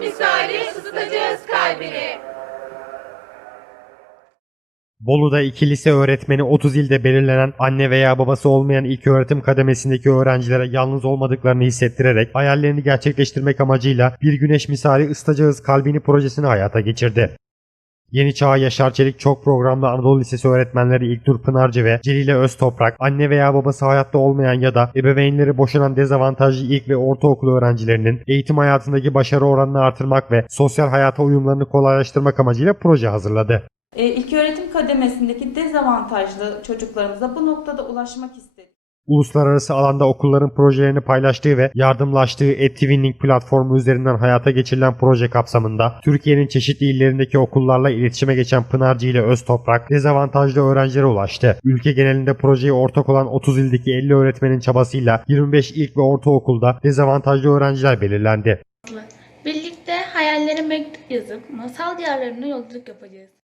misali ısıtacağız kalbini. Bolu'da iki lise öğretmeni 30 ilde belirlenen anne veya babası olmayan ilk öğretim kademesindeki öğrencilere yalnız olmadıklarını hissettirerek hayallerini gerçekleştirmek amacıyla bir güneş misali ısıtacağız kalbini projesini hayata geçirdi. Yeni Çağ Yaşar Çelik çok programlı Anadolu Lisesi öğretmenleri İlknur Pınarcı ve Celile Öztoprak, anne veya babası hayatta olmayan ya da ebeveynleri boşanan dezavantajlı ilk ve ortaokul öğrencilerinin eğitim hayatındaki başarı oranını artırmak ve sosyal hayata uyumlarını kolaylaştırmak amacıyla proje hazırladı. E, İlköğretim kademesindeki dezavantajlı çocuklarımıza bu noktada ulaşmak istedik. Uluslararası alanda okulların projelerini paylaştığı ve yardımlaştığı e-Twinning platformu üzerinden hayata geçirilen proje kapsamında Türkiye'nin çeşitli illerindeki okullarla iletişime geçen Pınarcı ile Öztoprak dezavantajlı öğrencilere ulaştı. Ülke genelinde projeye ortak olan 30 ildeki 50 öğretmenin çabasıyla 25 ilk ve ortaokulda dezavantajlı öğrenciler belirlendi. Birlikte hayallere mektup yazıp masal diyarlarına yolculuk yapacağız.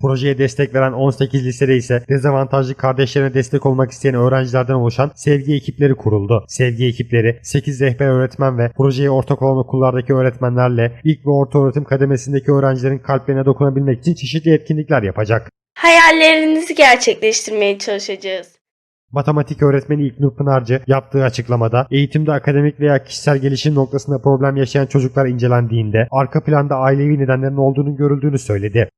Projeye destek veren 18 lisede ise dezavantajlı kardeşlerine destek olmak isteyen öğrencilerden oluşan sevgi ekipleri kuruldu. Sevgi ekipleri 8 rehber öğretmen ve projeye ortak olan okullardaki öğretmenlerle ilk ve orta öğretim kademesindeki öğrencilerin kalplerine dokunabilmek için çeşitli etkinlikler yapacak. Hayallerinizi gerçekleştirmeye çalışacağız. Matematik öğretmeni İlknur Pınarcı yaptığı açıklamada eğitimde akademik veya kişisel gelişim noktasında problem yaşayan çocuklar incelendiğinde arka planda ailevi nedenlerin olduğunu görüldüğünü söyledi.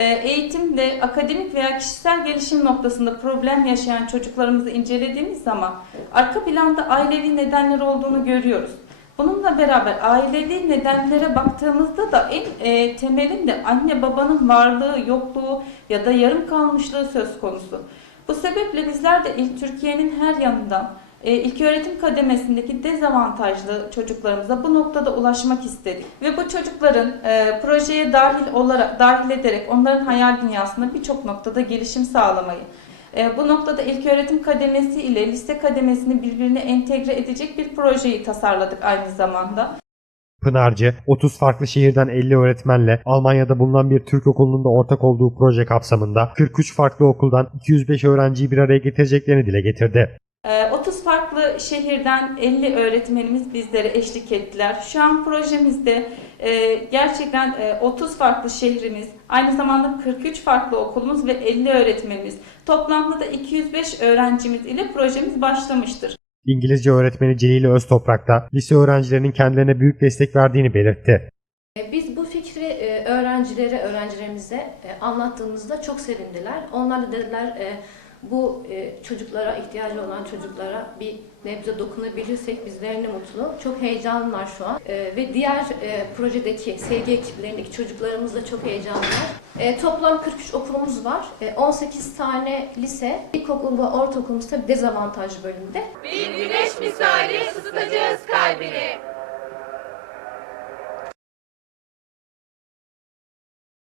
E, Eğitimde akademik veya kişisel gelişim noktasında problem yaşayan çocuklarımızı incelediğimiz zaman arka planda ailevi nedenler olduğunu görüyoruz. Bununla beraber ailevi nedenlere baktığımızda da en e, temelinde anne babanın varlığı, yokluğu ya da yarım kalmışlığı söz konusu. Bu sebeple bizler de Türkiye'nin her yanından e, ilköğretim kademesindeki dezavantajlı çocuklarımıza bu noktada ulaşmak istedik. Ve bu çocukların e, projeye dahil olarak dahil ederek onların hayal dünyasında birçok noktada gelişim sağlamayı, e, bu noktada ilköğretim kademesi ile lise kademesini birbirine entegre edecek bir projeyi tasarladık aynı zamanda. Pınarcı, 30 farklı şehirden 50 öğretmenle Almanya'da bulunan bir Türk okulunda ortak olduğu proje kapsamında 43 farklı okuldan 205 öğrenciyi bir araya getireceklerini dile getirdi. Ee, 30 farklı şehirden 50 öğretmenimiz bizlere eşlik ettiler. Şu an projemizde e, gerçekten e, 30 farklı şehrimiz, aynı zamanda 43 farklı okulumuz ve 50 öğretmenimiz. Toplamda da 205 öğrencimiz ile projemiz başlamıştır. İngilizce öğretmeni Celile Öztoprak da lise öğrencilerinin kendilerine büyük destek verdiğini belirtti. E, Biz bu fikri e, öğrencilere, öğrencilerimize e, anlattığımızda çok sevindiler. Onlar da dediler e, bu e, çocuklara, ihtiyacı olan çocuklara bir nebze dokunabilirsek bizler ne mutlu. Çok heyecanlılar şu an. E, Ve diğer e, projedeki sevgi ekiplerindeki çocuklarımız da çok heyecanlılar. E, Toplam 43 okulumuz var. E, 18 tane lise, ilkokul ve ortaokulumuz tabii dezavantajlı bölümde. Bir güneş misali ısıtacağız.